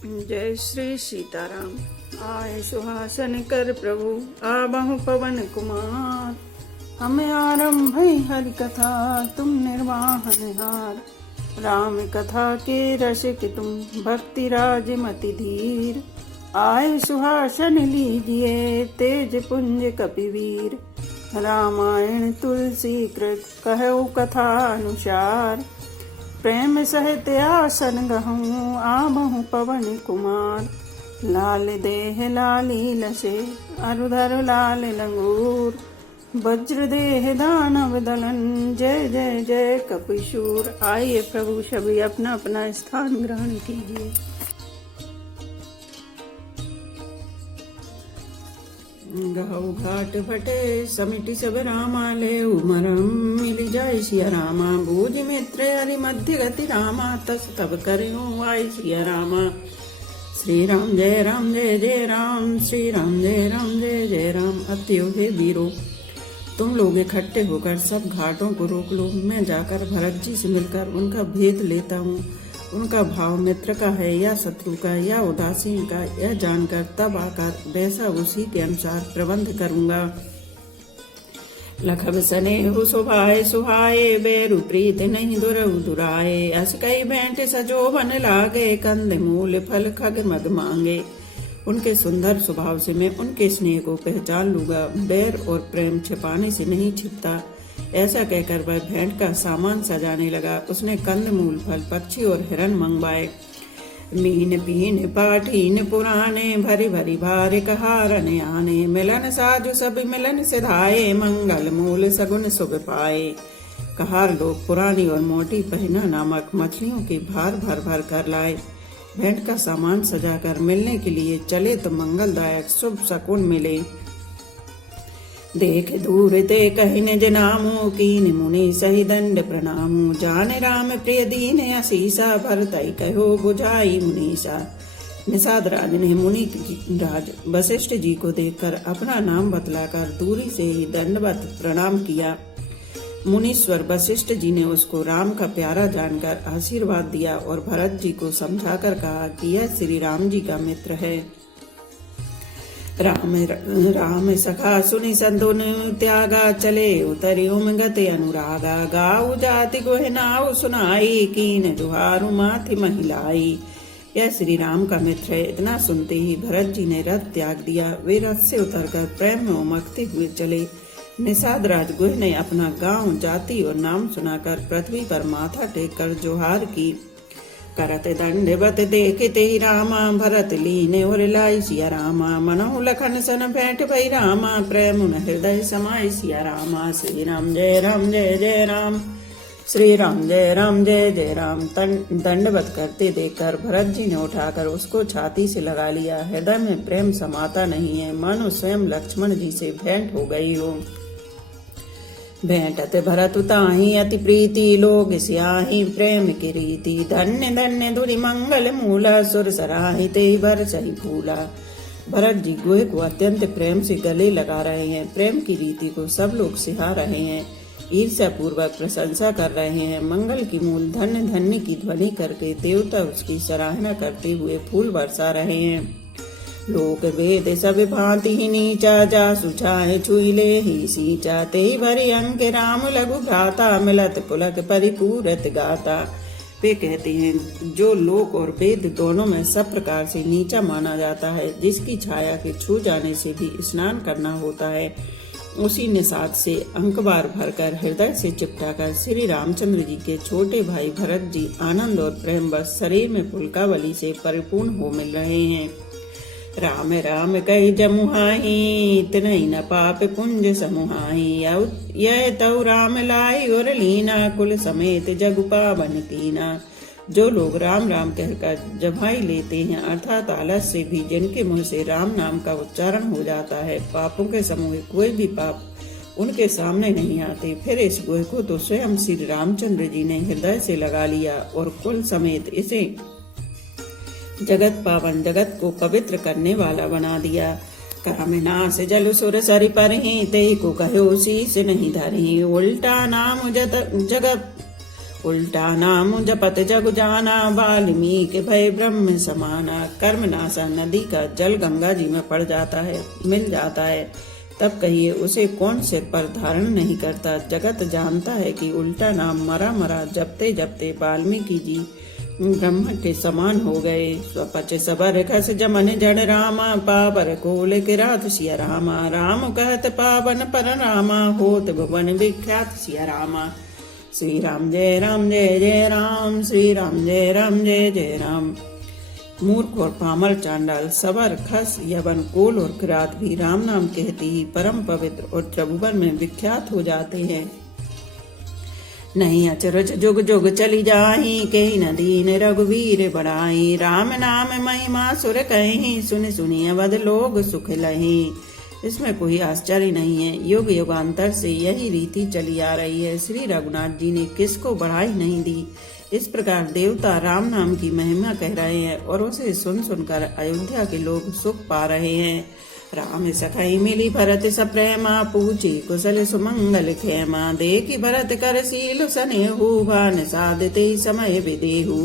जय श्री सीताराम। आए सुहासन कर प्रभु आबहु पवन कुमार। हमें आरंभ हरि कथा तुम निर्वाहन हार। राम कथा के रसिक तुम भक्ति राज मति धीर। आए सुहासन लीजिए तेज पुंज कपिवीर। रामायण तुलसी कृत कहु कथा अनुसार। प्रेम सहित आसन गहूँ आबहु पवन कुमार। लाल देह लाली लसे अरुधर लाल लंगूर। वज्र देह दानव दलन जय जय जय कपिशूर। आइए प्रभु सभी अपना अपना स्थान ग्रहण कीजिए। गहु घाट भटे समिति सब रामा ले उमरम। मिली जाय सिया रामा भूज मित्र हरि मध्य गति रामा। तस तब करें आय सिया रामा। श्री राम जय जय राम। श्री राम जय जय राम। अत्यो हे वीरो, तुम लोग इकट्ठे होकर सब घाटों को रोक लो। मैं जाकर भरत जी से मिलकर उनका भेद लेता हूँ। उनका भाव मित्र का है या शत्रु का या उदासीन का, यह जानकर तब आकर वैसा उसी के अनुसार प्रबंध करूंगा। लखब सने हो सुभाए सुहाए बेरु प्रीत नहीं दुरऊ दुराए। अस कई भेंट सजो बन लागे कंद मूल फल खग मग मांगे। उनके सुंदर स्वभाव से मैं उनके स्नेह को पहचान लूंगा। बैर और प्रेम छिपाने से नहीं छिपता। ऐसा कहकर वह भेंट का सामान सजाने लगा। उसने कंद मूल फल पक्षी और हिरन मंगवाए। मीन पीन पाठीन पुराने भरी भरी भार कहारन आने। मिलन साजु सब मिलन सिधाए मंगल मूल सगुन शुभ पाए। कहार लोग पुरानी और मोटी पहिना नामक मछलियों की भार भर भर कर लाए। भेंट का सामान सजाकर मिलने के लिए चले तो मंगलदायक शुभ शकुन मिले। देख दूर ते कहिन जनामो कीन मुनि सही दंड प्रणामो। जान राम प्रिय दीन असीसा भरतई कहो बुझाई मुनीसा। निषाद राज ने मुनि राज वशिष्ठ जी को देखकर अपना नाम बतलाकर दूरी से ही दंडवत प्रणाम किया। मुनीश्वर वशिष्ठ जी ने उसको राम का प्यारा जानकर आशीर्वाद दिया और भरत जी को समझाकर कहा कि यह श्री राम जी का मित्र है। राम सखा सुनि संतोन त्यागा चले उतरि उमगते अनुरागा। गाऊ जाति गोह नाऊ सुनाई कीन दुहारु माथि महिलाई। यह श्री राम का मित्र है। इतना सुनते ही भरत जी ने रथ त्याग दिया। वे रथ से उतरकर प्रेम में उमगते हुए चले। निषाद राज गुह ने अपना गांव जाति और नाम सुनाकर पृथ्वी पर माथा टेक कर जोहार की। करत दंडवत देखते ही रामा भरत लीने और लाई सिया रामा। मनहु लखन सन भेंट भई रामा प्रेम हृदय समाय सिया रामा। श्री राम जय जय राम। श्री राम जय जय राम। दंडवत करते देखकर भरत जी ने उठाकर उसको छाती से लगा लिया। हृदय में प्रेम समाता नहीं है, मानो स्वयं लक्ष्मण जी से भेंट हो गई हो। भेंटत भरत ताहि अति प्रीति लोग सियाहि प्रेम की रीति। धन्य धन्य धुरि मंगल मूला सुर सराहि ते भर सही फूला। भरत जी गुहे को अत्यंत प्रेम से गले लगा रहे हैं। प्रेम की रीति को सब लोग सिहा रहे हैं, ईर्ष्या पूर्वक प्रशंसा कर रहे हैं। मंगल की मूल धन्य धन्य की ध्वनि करके देवता उसकी सराहना करते हुए फूल बरसा रहे हैं। लोक वेद सब भांति ही नीचा जा सुझाए छुई ले ही सींचा। ते भरी अंक राम लघु भ्राता मिलत पुलक परिपूरत गाता। वे कहते हैं जो लोक और वेद दोनों में सब प्रकार से नीचा माना जाता है, जिसकी छाया के छू जाने से भी स्नान करना होता है, उसी निषाद से अंकबार भरकर हृदय से चिपटाकर श्री रामचंद्र जी के छोटे भाई भरत जी आनंद और प्रेम बस शरीर में पुलकावली से परिपूर्ण हो मिल रहे हैं। राम राम कही जमुहाही तिनहि न पाप पुंज समुहाही। यह तऊ राम लाई और लीना कुल समेत जगु पावन कीना। जो लोग राम राम कहकर जमाई लेते हैं, अर्थात आलस से भी जिनके मुंह से राम नाम का उच्चारण हो जाता है, पापों के समूह कोई भी पाप उनके सामने नहीं आते। फिर इस गुह को तो स्वयं श्री रामचंद्र जी ने हृदय से लगा लिया और कुल समेत इसे जगत पावन जगत को पवित्र करने वाला बना दिया। कामनास जल सुर सरि परहि ते को कहो शीस नहीं धरहि। उल्टा नाम जगत उल्टा नाम जपत जग जाना, वाल्मीकि भय ब्रह्म समाना। कर्म नासा नदी का जल गंगा जी में पड़ जाता है, मिल जाता है, तब कहिए उसे कौन सिर पर धारण नहीं करता। जगत जानता है कि उल्टा नाम मरा मरा जपते जपते वाल्मीकि जी ब्रह्म के समान हो गए। स्वपच सबर खस जमन जड़ रामा, पावर कोल किरात सिया रामा। राम कहत पावन पर रामा, होत भुवन विख्यात सिया रामा। श्री राम जय जय राम, श्री राम जय जय राम। मूर्ख और पामर चांडाल, सबर खस यवन कोल और किरात भी राम नाम कहते ही परम पवित्र और त्रिभुवन में विख्यात हो जाते हैं। नहीं अचरज जुग जुग चली जाही, कही न दीन रघुवीर बढ़ाई। राम नाम महिमा सुर कहीं, सुन सुनी अवध लोग सुख लही। इसमें कोई आश्चर्य नहीं है, युग युगांतर से यही रीति चली आ रही है। श्री रघुनाथ जी ने किसको बढ़ाई नहीं दी। इस प्रकार देवता राम नाम की महिमा कह रहे हैं और उसे सुन सुनकर अयोध्या के लोग सुख पा रहे हैं। राम सखई मिली भरत सप्रेमा, पूछी कुशल सुमंगल खेमा। देखी भरत कर शील सनेहु, भान साधते समय विदेहु।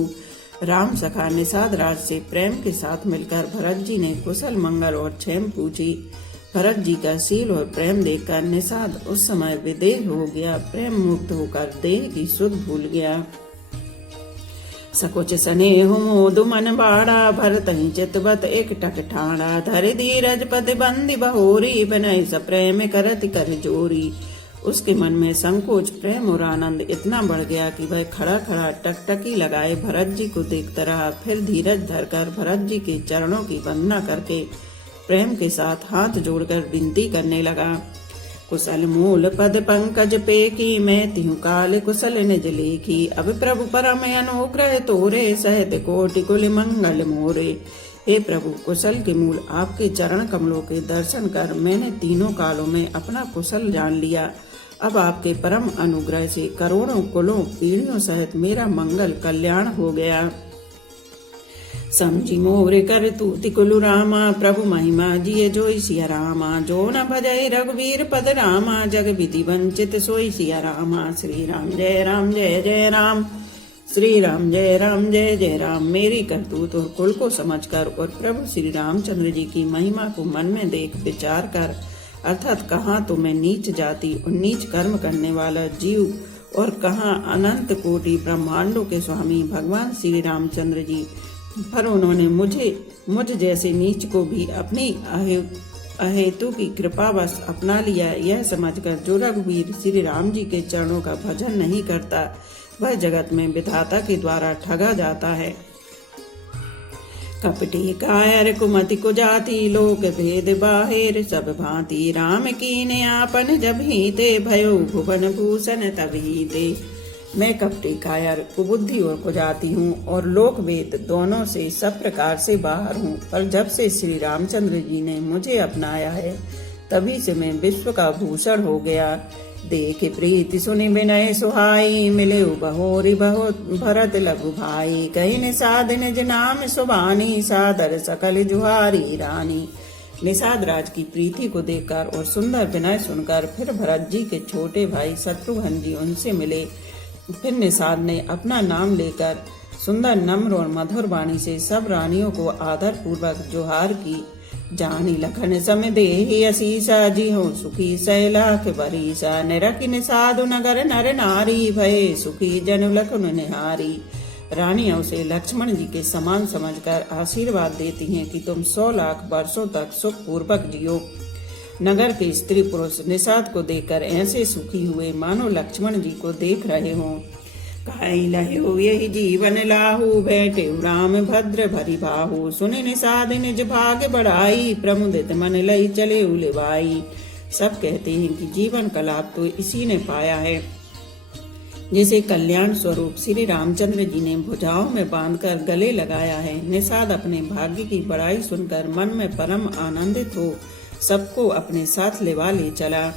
राम सखा निषाद राज से प्रेम के साथ मिलकर भरत जी ने कुशल मंगल और क्षेम पूछी। भरत जी का शील और प्रेम देखकर निषाद उस समय विदेह हो गया, प्रेम मुक्त होकर देह की सुध भूल गया। सकुच स्नेह मोदु मन बाड़ा, भरत ही चितवत एक टक ठाड़ा। धर धीरज पद बंदी बहोरी, बनय सप्रेम करत कर जोरी। उसके मन में संकोच प्रेम और आनंद इतना बढ़ गया कि वह खड़ा खड़ा टकटकी लगाए भरत जी को देखता रहा। फिर धीरज धरकर भरत जी के चरणों की वंदना करके प्रेम के साथ हाथ जोड़कर विनती करने लगा। कुशल मूल पद पंकज पे की, मैं तिहु काल कुशल निज लेखी। अब प्रभु परम अनुग्रह तोरे, सहत कोटि कुल मंगल मोरे। हे प्रभु, कुशल के मूल आपके चरण कमलों के दर्शन कर मैंने तीनों कालों में अपना कुशल जान लिया। अब आपके परम अनुग्रह से करोड़ों कुलों पीढ़ियों सहित मेरा मंगल कल्याण हो गया। समझी मोरे कर तूति कुलु रामा, प्रभु महिमा जिये जोई सिया रामा। जो न भजय रघुवीर पद रामा, जग विधि वंचित सोई सिया रामा। श्री राम जय जय राम, श्री राम जय जय राम। मेरी करतूत और कुल को समझकर और प्रभु श्री रामचंद्र जी की महिमा को मन में देख विचार कर, अर्थात कहाँ तो मैं नीच जाति और नीच कर्म करने वाला जीव और कहाँ अनंत कोटि ब्रह्मांडों के स्वामी भगवान श्री रामचंद्र जी, पर उन्होंने मुझ जैसे नीच को भी अपनी अहेतु की कृपावश अपना लिया। यह समझकर जो रघुवीर श्री राम जी के चरणों का भजन नहीं करता, वह जगत में विधाता के द्वारा ठगा जाता है। कपटी कायर कुमति कुजाति, लोक भेद बाहिर सब भांति। राम कीने आपन जब हीते, भयो भुवन भूषण तब हीते। मैं कपटी कायर कुबुद्धि और कुजाति हूँ और लोक वेद दोनों से सब प्रकार से बाहर हूँ, पर जब से श्री रामचंद्र जी ने मुझे अपनाया है तभी से मैं विश्व का भूषण हो गया। देख प्रीति सुनि विनय सुहाई, मिले बहोरी बहुत भरत लघु भाई। कही निषाद निज नाम सुबानी, सादर सकल जुहारी रानी। निषाद राज की प्रीति को देखकर और सुंदर विनय सुनकर फिर भरत जी के छोटे भाई शत्रुघ्न जी उनसे मिले। फिर निषाद ने अपना नाम लेकर सुंदर नम्र और मधुर वाणी से सब रानियों को आदर पूर्वक जोहार की। जानी लखन सम देहि असीसा, जी हो सुखी सैलाख बरीसा। निरखि निषादु नगर नर नारी, भय सुखी जन लखन निहारी। रानियां उसे लक्ष्मण जी के समान समझकर आशीर्वाद देती हैं कि तुम 100 लाख वर्षों तक सुख पूर्वक जियो। नगर के स्त्री पुरुष निषाद को देखकर ऐसे सुखी हुए मानो लक्ष्मण जी को देख रहे हों। काई लहो यही जीवन लाहू, बैठे राम भद्र भरी बाहू। सुनि निषाद निज भाग बढ़ाई, प्रमुदित मन लई चले उलिवाई। सब कहते हैं कि जीवन का लाभ तो इसी ने पाया है जिसे कल्याण स्वरूप श्री रामचंद्र जी ने भुजाओं में बांधकर गले लगाया है। निषाद अपने भाग्य की बड़ाई सुनकर मन में परम आनंदित हो सबको अपने साथ लेवा ले चला।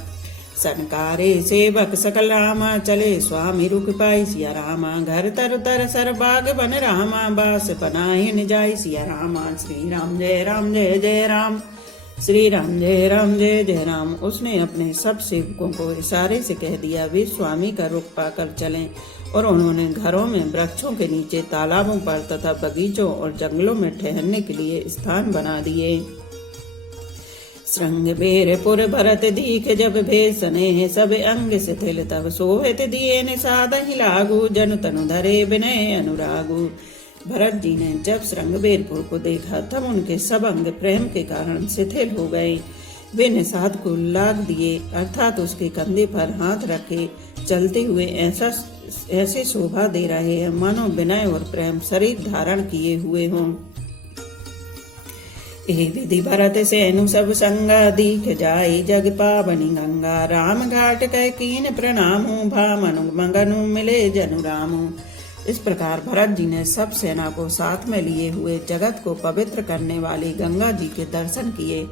सनकारे सेवक सकल रामा, चले स्वामी रुक पाई सिया रामा। घर तर तर सर बाग बन रामा, बास बनाए न जाय सिया रामा। श्री राम जय जय राम, श्री राम जय जय राम। उसने अपने सब सेवकों को इशारे से कह दिया वे स्वामी का रुख पाकर चलें और उन्होंने घरों में, वृक्षों के नीचे, तालाबों पर तथा बगीचों और जंगलों में ठहरने के लिए स्थान बना दिए। श्रृंग बेर पुर भरत दीख जब भेसने, सब अंग शिथिल तब सोहित दिए निषाद ही लागू, जनु तनु धरे विनय अनुरागु। भरत जी ने जब श्रृंगबेरपुर को देखा तब उनके सब अंग प्रेम के कारण शिथिल हो गए। वे निषाद को लाग दिए, अर्थात उसके कंधे पर हाथ रखे चलते हुए ऐसे शोभा दे रहे हैं मानो विनय और प्रेम शरीर धारण किए हुए हों। विधि भरत सेनु सब संगा, दीख जाई जग पावनी गंगा, राम घाट कह कीन प्रणामु, भामनु मंगनु मिले जनु रामु। इस प्रकार भरत जी ने सब सेना को साथ में लिए हुए जगत को पवित्र करने वाली गंगा जी के दर्शन किए।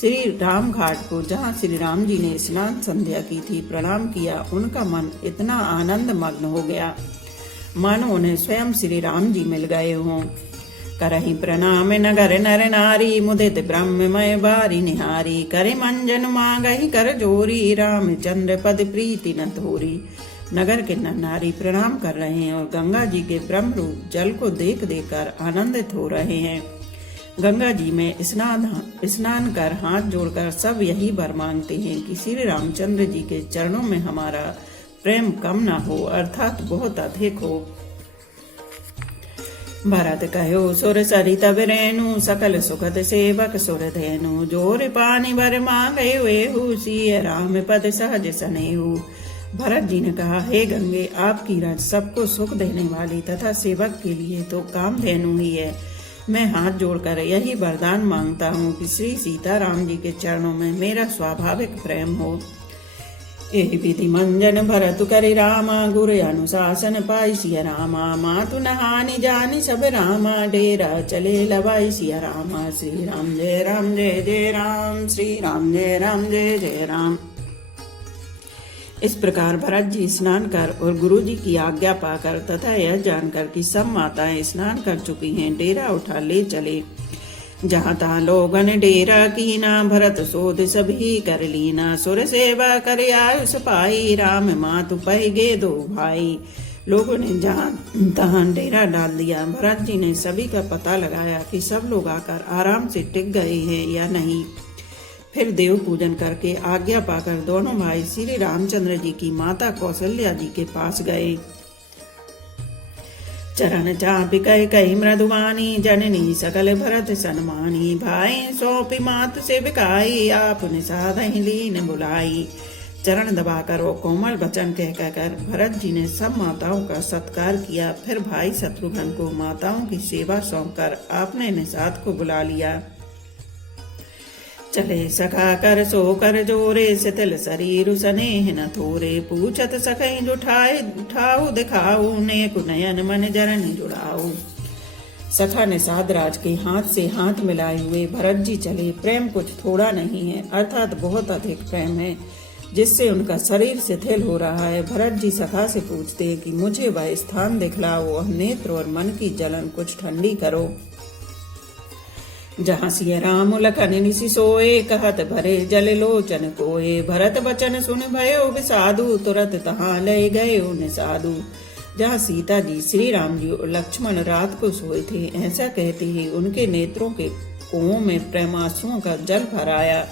श्री राम घाट को, जहाँ श्री राम जी ने स्नान संध्या की थी, प्रणाम किया। उनका मन इतना आनंद मग्न हो गया मानो उन्हें स्वयं श्री राम जी मिल गए हों। करहि प्रणाम नगर नर नारी, मुदित ब्रह्ममय बारी निहारी, करे मंजन मांगहि कर जोरी, रामचंद्र पद प्रीति न थोरी। नगर के नर नारी प्रणाम कर रहे हैं और गंगा जी के ब्रह्म रूप जल को देख देकर आनंदित हो रहे हैं। गंगा जी में स्नान कर हाथ जोड़कर सब यही वर मांगते हैं कि श्री रामचंद्र जी के चरणों में हमारा प्रेम कम न हो, अर्थात बहुत अधिक हो। भरत कहो सुर सरित रेणु, सकल सुखद सेवक सुर धेनु, जोर पानी वर मांगे वेहु, सिय राम पद सहज सनेहु। भरत जी ने कहा, हे गंगे, आपकी रज सबको सुख देने वाली तथा सेवक के लिए तो कामधेनु ही है। मैं हाथ जोड़कर यही वरदान मांगता हूँ कि श्री सीताराम जी के चरणों में मेरा स्वाभाविक प्रेम हो। एहि विधि मंजन भरतु करि रामा, गुर अनुशासन पाई सिया रामा, मातु नहानि जानि सब रामा, डेरा चले लवाई सिया रामा। श्री राम जय जय राम, श्री राम जय जय राम। इस प्रकार भरत जी स्नान कर और गुरु जी की आज्ञा पाकर तथा यह जानकर कि सब माताएं स्नान कर चुकी हैं, डेरा उठा ले चले। जहाँ तहाँ लोगन डेरा कीना, भरत सोध सभी कर लीना, सुर सेवा कर आयुष पाई, राम मातु पहगे दो भाई। लोगों ने जहाँ तहाँ डेरा डाल दिया। भरत जी ने सभी का पता लगाया कि सब लोग आकर आराम से टिक गए हैं या नहीं। फिर देव पूजन करके आज्ञा पाकर दोनों भाई श्री रामचंद्र जी की माता कौशल्या जी के पास गए। चरण चापि कह कही मृदुवानी, जननी सकल भरत सन्मानी, भाई सौंपी मातु से बिकाई, आप निषाद लीन बुलाई। चरण दबाकर और कोमल वचन कह कहकर भरत जी ने सब माताओं का सत्कार किया। फिर भाई शत्रुघ्न को माताओं की सेवा सौंपकर आपने निषाद को बुला लिया। चले सखा कर सो कर जोरे, शिथिल शरीर स्नेह न थोरे, पूछत सखई उठाऊ दिखाऊ, नेक नयन मन जरनी जुड़ाऊ। सखा निषाद राज के हाथ से हाथ मिलाए हुए भरत जी चले। प्रेम कुछ थोड़ा नहीं है, अर्थात बहुत अधिक प्रेम है, जिससे उनका शरीर शिथिल हो रहा है। भरत जी सखा से पूछते हैं कि मुझे वह स्थान दिखलाओ, नेत्र और मन की जलन कुछ ठंडी करो। जहाँ सिय राम लखन निसि सोए, कहत भरे जल लोचन कोए, भरत बचन सुन भयो विसाधु, तुरत तहाँ ले गए निषादु। जहाँ सीता जी, श्री राम जी और लक्ष्मण रात को सोए थे, ऐसा कहते ही उनके नेत्रों के कुओं में प्रेमांसुओं का जल भराया।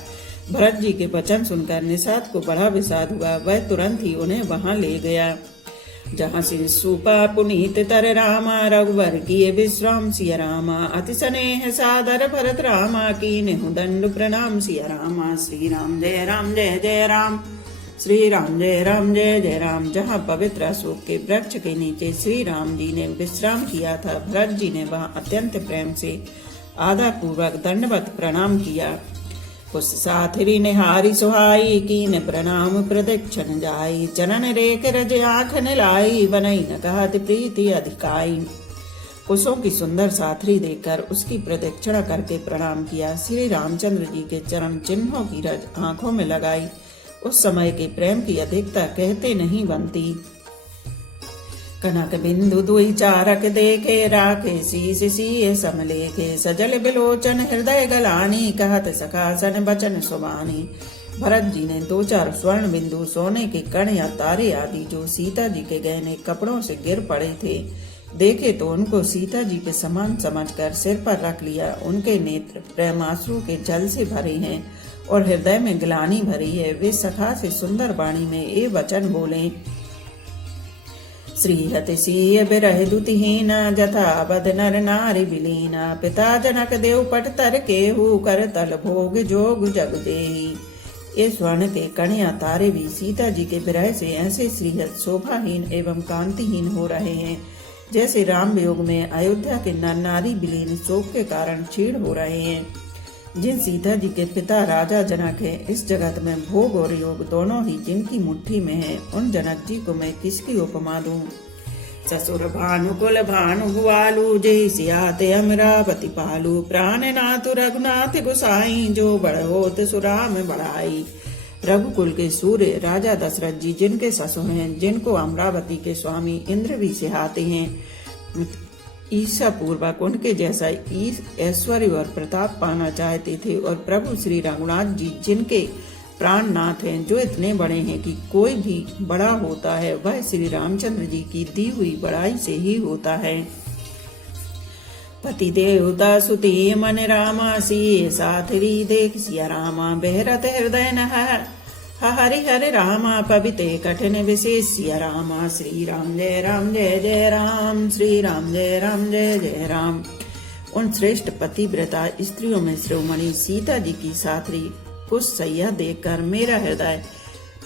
भरत जी के वचन सुनकर निषाद को बड़ा विषाद हुआ। वह तुरंत ही उन्हें वहां ले गया। जहाँ से सुपा पुनीत तर रामा, रघुवर किए विश्राम सिया रामा, अति स्नेह सादर भरत रामा, कीने दंड प्रणाम सिया रामा। श्री राम जय जय राम, श्री राम जय जय राम। जहाँ पवित्र अशोक के वृक्ष के नीचे श्री राम जी ने विश्राम किया था, भरत जी ने वहाँ अत्यंत प्रेम से आदर पूर्वक दंडवत प्रणाम किया। उस साथरी निहारी सुहाई, कीन प्रणाम प्रदक्षिण जाई, चरण रेख रज आँख लाई, बनई न कहत प्रीति अधिकाई। कुशों की सुंदर साथरी देखकर उसकी प्रदक्षिणा करके प्रणाम किया। श्री रामचंद्र जी के चरण चिन्हों की रज आंखों में लगाई। उस समय के प्रेम की अधिकता कहते नहीं बनती। कनक बिंदु दुई चारक देखे, राखे शीस सिए समलेखे, सजल बिलोचन हृदय गलानी, कहत सखासन बचन सुबानी। भरत जी ने 2-4 स्वर्ण बिंदु सोने के कण या तारे आदि जो सीता जी के गहने कपड़ों से गिर पड़े थे देखे तो उनको सीता जी के समान समझकर सिर पर रख लिया। उनके नेत्र प्रेमाश्रु के जल से भरे हैं और हृदय में ग्लानि भरी है। वे सखा से सुंदर वाणी में ये वचन बोले, श्रीहति सिय बिरह दुतिहीन जथा बद नर नारी बिलीना पिता जनक देव पट तर केहू कर तल भोग जोग जग देही। ये स्वर्ण के कण या तारे भी सीता जी के विरह से ऐसे श्रीहत शोभाहीन एवं कांतिहीन हो रहे हैं जैसे राम वियोग में अयोध्या के नर नारी बिलीन शोक के कारण क्षीण हो रहे हैं। जिन सीता जी के पिता राजा जनक है, इस जगत में भोग और योग दोनों ही जिनकी मुट्ठी में है, उन जनक जी को मैं किसकी उपमा दूं। ससुर भानु कुल भानु गुआलू जय सियाते अमरावती पालू प्राण नाथ रघुनाथ गुसाई जो बड़ होत सुराम बढ़ाई। रघुकुल के सूर्य राजा दशरथ जी जिनके ससुर हैं, जिनको अमरावती के स्वामी इंद्र भी सिहाते हैं, ईसा पूर्वक उनके जैसा ऐश्वर्य और प्रताप पाना चाहते थे। और प्रभु श्री रघुनाथ जी जिनके प्राणनाथ हैं, जो इतने बड़े हैं कि कोई भी बड़ा होता है वह श्री रामचंद्र जी की दी हुई बड़ाई से ही होता है। पति देवता सुती मन रामा सिए साथरी देख सिया रामा बहरत हृदय न हरि हरि रामा पविते कठिन विशेष सिया रामा। श्री राम जय जय राम, श्री राम जय जय राम। उन श्रेष्ठ पतिव्रता स्त्रियों में शिरोमणि सीता जी की साथरी कुछ सैया देखकर मेरा हृदय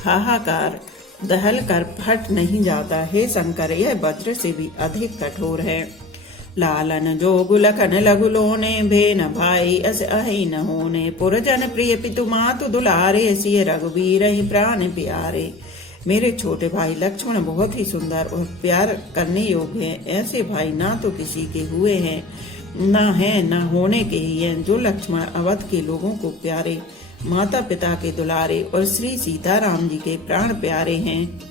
हाहाकार दहल कर फट नहीं जाता। हे शंकर, यह वज्र से भी अधिक कठोर है। लालन जोगु लखन लघु लोने भेन भाई अस अहि न होने पुरजन प्रिय पितु मातु दुलारे सिय रघुबीर ही प्राण प्यारे। मेरे छोटे भाई लक्ष्मण बहुत ही सुंदर और प्यार करने योग्य हैं। ऐसे भाई ना तो किसी के हुए हैं, ना है ना होने के ही हैं, जो लक्ष्मण अवध के लोगों को प्यारे, माता पिता के दुलारे और श्री सीताराम जी के प्राण प्यारे हैं।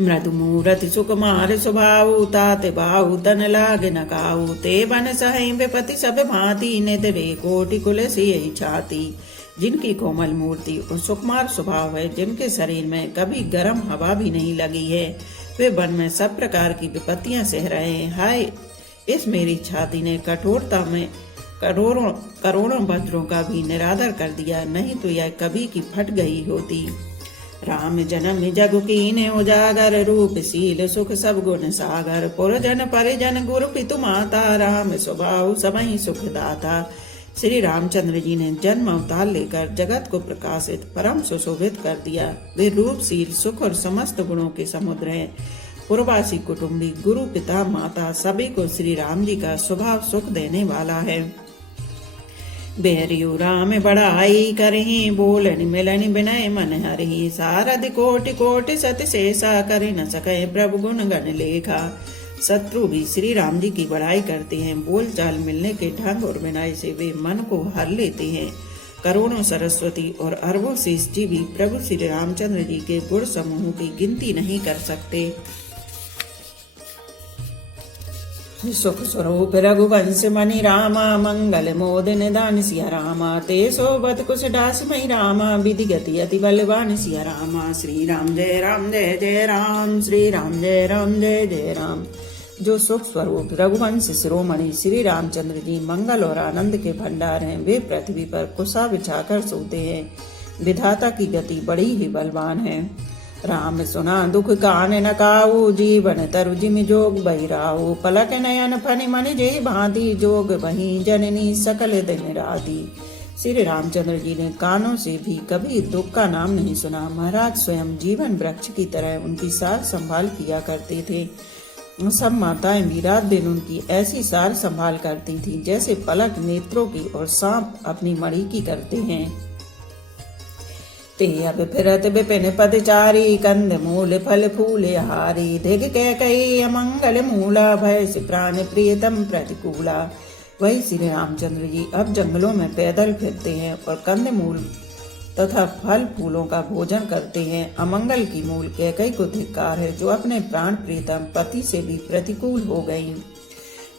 मृदु मूरति सुकुमार स्वभाव ताते बाहु तन लाग न काऊ ते बन सही विपति सब भांति निधरे कोटि कुल सिय छाती। जिनकी कोमल मूर्ति और सुकुमार स्वभाव है, जिनके शरीर में कभी गर्म हवा भी नहीं लगी है, वे वन में सब प्रकार की विपत्तियां सह रहे हैं। हाय, इस मेरी छाती ने कठोरता में करोड़ों वज्रों का भी निरादर कर दिया, नहीं तो यह कभी की फट गई होती। राम जन्म जग कीने उजागर रूप सील सुख सब गुण सागर पुरजन परिजन गुरु पितु माता राम स्वभाव सबहि सुख दाता। श्री रामचंद्र जी ने जन्म अवतार लेकर जगत को प्रकाशित परम सुशोभित कर दिया। वे रूपशील सुख और समस्त गुणों के समुद्र हैं। पूर्वासी कुटुंबी गुरु पिता माता सभी को श्री राम जी का स्वभाव सुख देने वाला है। बेरियु राम बड़ाई करही बोलनि मिलनि विनय मन हरहि सारथि कोटि कोटि सति शेषा करि न सके प्रभु गुण गण लेखा। शत्रु भी श्री राम जी की बड़ाई करते हैं। बोल चाल मिलने के ढंग और विनय से वे मन को हर लेते हैं। करोड़ों सरस्वती और अरबों शेष जी भी प्रभु श्री रामचंद्र जी के गुण समूह की गिनती नहीं कर सकते। सुख स्वरूप रघुवंश मणि रामा मंगल मोद निदान सिया रामा ते सोबत कुश दास मई रामा विधि गति अति बलवान सिया रामा। श्री राम जय जय राम, श्री राम जय जय राम। जो सुख स्वरूप रघुवंश शिरोमणि श्री रामचंद्र जी मंगल और आनंद के भंडार हैं, वे पृथ्वी पर कुशा बिछाकर सोते हैं। विधाता की गति बड़ी ही बलवान है। राम सुना दुख कान न काऊ जीवन तरु जिमि जोग बहिराऊ पलक नयन फनि मनि जे भांति जोग वही जननी सकल दिन राती। श्री रामचंद्र जी ने कानों से भी कभी दुख का नाम नहीं सुना। महाराज स्वयं जीवन वृक्ष की तरह उनकी सार संभाल किया करते थे। सब माताएं भी रात दिन उनकी ऐसी सार संभाल करती थीं जैसे पलक नेत्रों की और सांप अपनी मणि की करते हैं। ते अब फिरत विपिन पदचारी कंद मूल फल फूल हारी धिग कह कही अमंगल मूला भय से प्राण प्रियतम प्रतिकूला। वही श्री रामचंद्र जी अब जंगलों में पैदल फिरते हैं और कंद मूल तथा फल फूलों का भोजन करते हैं। अमंगल की मूल कैकई को धिक्कार है, जो अपने प्राण प्रीतम पति से भी प्रतिकूल हो गई।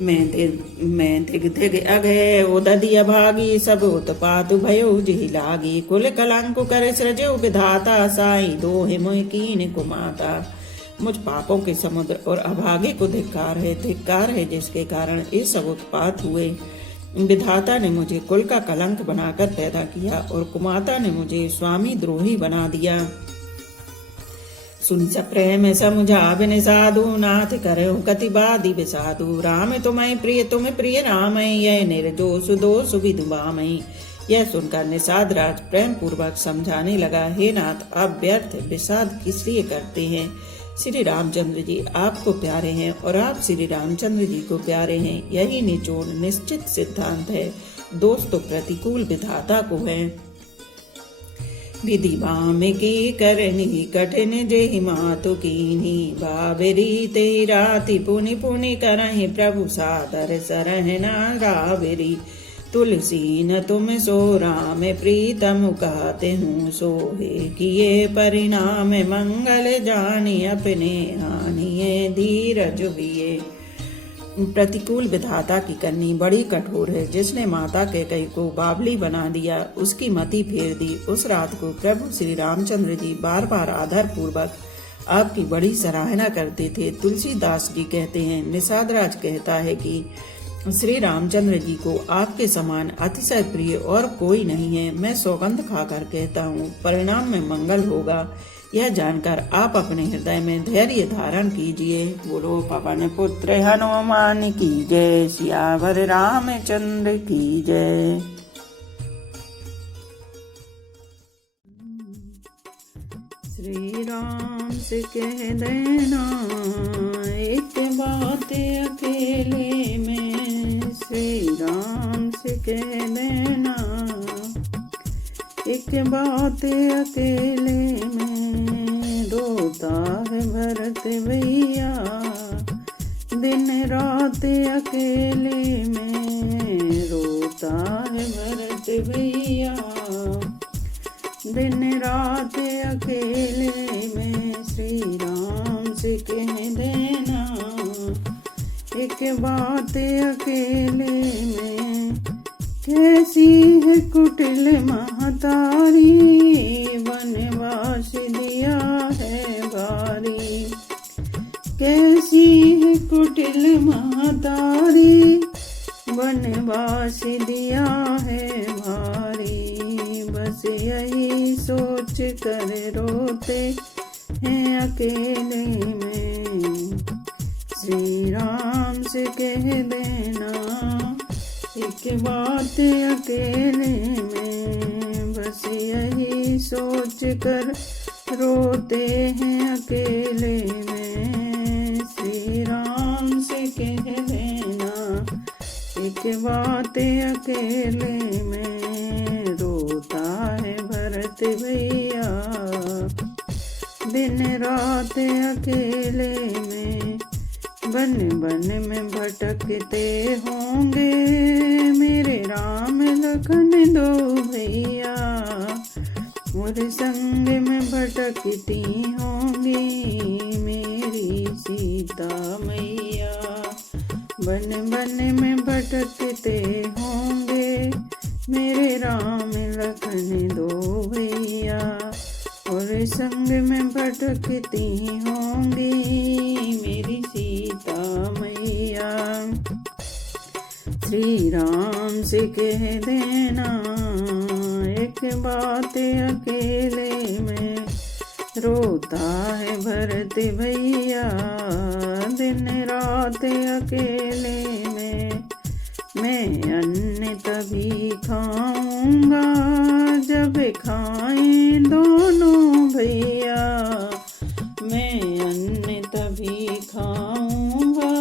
मैं दिग दिग अघे उदधि अभागी सब उत्पातु भयो जिहि लागी कुल कलंकु कर सृजो विधाता साई दोहे मोहि कीन कुमाता। मुझ पापों के समुद्र और अभागे को धिक्कार है जिसके कारण ये सब उत्पात हुए। विधाता ने मुझे कुल का कलंक बनाकर पैदा किया और कुमाता ने मुझे स्वामी द्रोही बना दिया। सुनि प्रेम समुझाबिन साधु नाथ करहु कति बादि विसाधु। राम तुम्हें प्रिय राम यह निर्दोष दोष विधु बामई। यह सुनकर निषाद राज प्रेम पूर्वक समझाने लगा, हे नाथ आप व्यर्थ विषाद किस लिए करते हैं। श्री रामचंद्र जी आपको प्यारे हैं और आप श्री रामचंद्र जी को प्यारे हैं, यही निचोड़ निश्चित सिद्धांत है। दोष तो प्रतिकूल विधाता को है। विधि बाम की करनी कठिन जेहि मातु कीन्ही। बाबरी ते राति पुनि पुनि करहि प्रभु सादर सरहना रावरी। तुलसी न तुम सो राम प्रीतम कहते हूँ सोहे। किए परिणाम मंगल जानी अपने हानिए धीरज हुए। प्रतिकूल विधाता की करनी बड़ी कठोर है। जिसने माता कैकेयी को बावली बना दिया उसकी मति फेर दी। उस रात को प्रभु श्री रामचंद्र जी बार बार आदर पूर्वक आपकी बड़ी सराहना करते थे। तुलसीदास जी कहते हैं, निषाद राज कहता है कि श्री रामचंद्र जी को आपके समान अतिशय प्रिय और कोई नहीं है। मैं सौगंध खाकर कहता हूँ परिणाम में मंगल होगा। यह जानकर आप अपने हृदय में धैर्य धारण कीजिए। बोलो पवन पुत्र हनुमान की जय। सियावर रामचंद्र की जय। श्री राम से कह देना एक बात अकेले में। श्री राम से कह देना एक बात अकेले में। रोता है भरत भैया दिन रात अकेले में। रोता है भरत भैया दिन रात अकेले में। श्री राम से कह देना एक बात अकेले में। कैसी है कुटिल महतारी वनवास दिया है भारी। कैसी है कुटिल महतारी वनवास दिया है भारी। बस यही सोच कर रोते हैं अकेले में। श्री राम से कह देना एक बात अकेले में। बस यही सोच कर रोते हैं अकेले में। श्री राम से कह देना एक बात अकेले में। रोता है भरत भैया दिन रात अकेले में। बन बन में भटकते होंगे मेरे राम लखन दो भैया। मेरे संग में भटकती होंगी मेरी सीता मैया। बन बन में भटकते होंगे मेरे राम लखन दो भैया। और संग में भटकती होंगी मेरी सीता मैया। श्री राम से कह देना एक बात अकेले में। रोता है भरत भैया दिन रात अकेले में। मैं अन्न तभी खाऊंगा जब खाएं दोनों भैया। मैं अन्न तभी खाऊंगा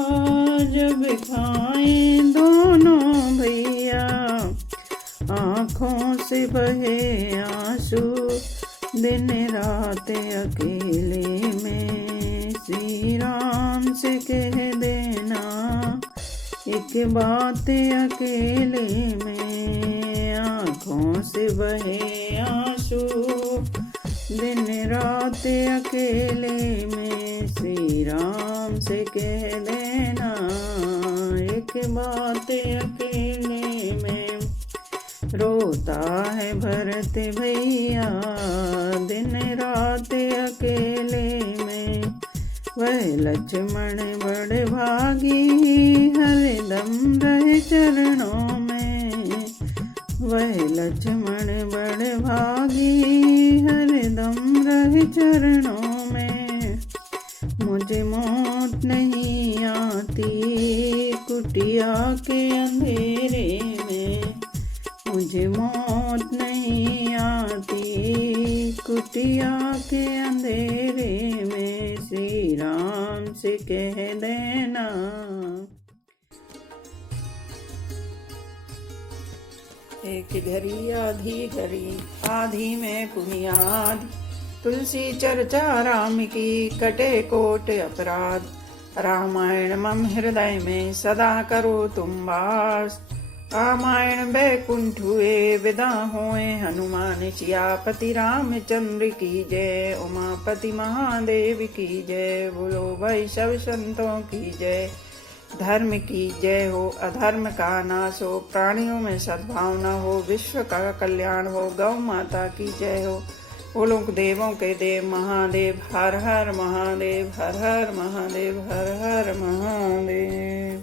जब खाएं दोनों भैया। आँखों से बहे आंसू दिन रात अकेले में। श्री राम से कह देना एक बात अकेले में। आँखों से बहे आंसू दिन रात अकेले में। श्री राम से कह देना एक के बातें अकेले में, रोता है भरत भैया दिन रात अकेले में। वह लक्ष्मण बड़े भागी हरदम रहे चरणों में, वह लक्ष्मण बड़े भागी हरदम रहे चरणों में। मुझे मौत नहीं आती कुटिया के अंधेरे में, मुझे मौत नहीं आती कुटिया के अंधेरे में। श्री राम से कह देना। एक घड़ी आधी में पुनियाद, तुलसी चर्चा राम की कटे कोट अपराध। रामायण मम हृदय में सदा करो तुम वास, रामायण बैकुंठ हुए विदा होए हनुमान। सियापति रामचंद्र की जय, उमापति महादेव की जय। बोलो भाई सब संतों की जय। धर्म की जय हो, अधर्म का नाश हो, प्राणियों में सद्भावना हो, विश्व का कल्याण हो। गौ माता की जय हो। बोलो देवों के देव महादेव। हर हर महादेव, हर हर महादेव, हर हर महादेव।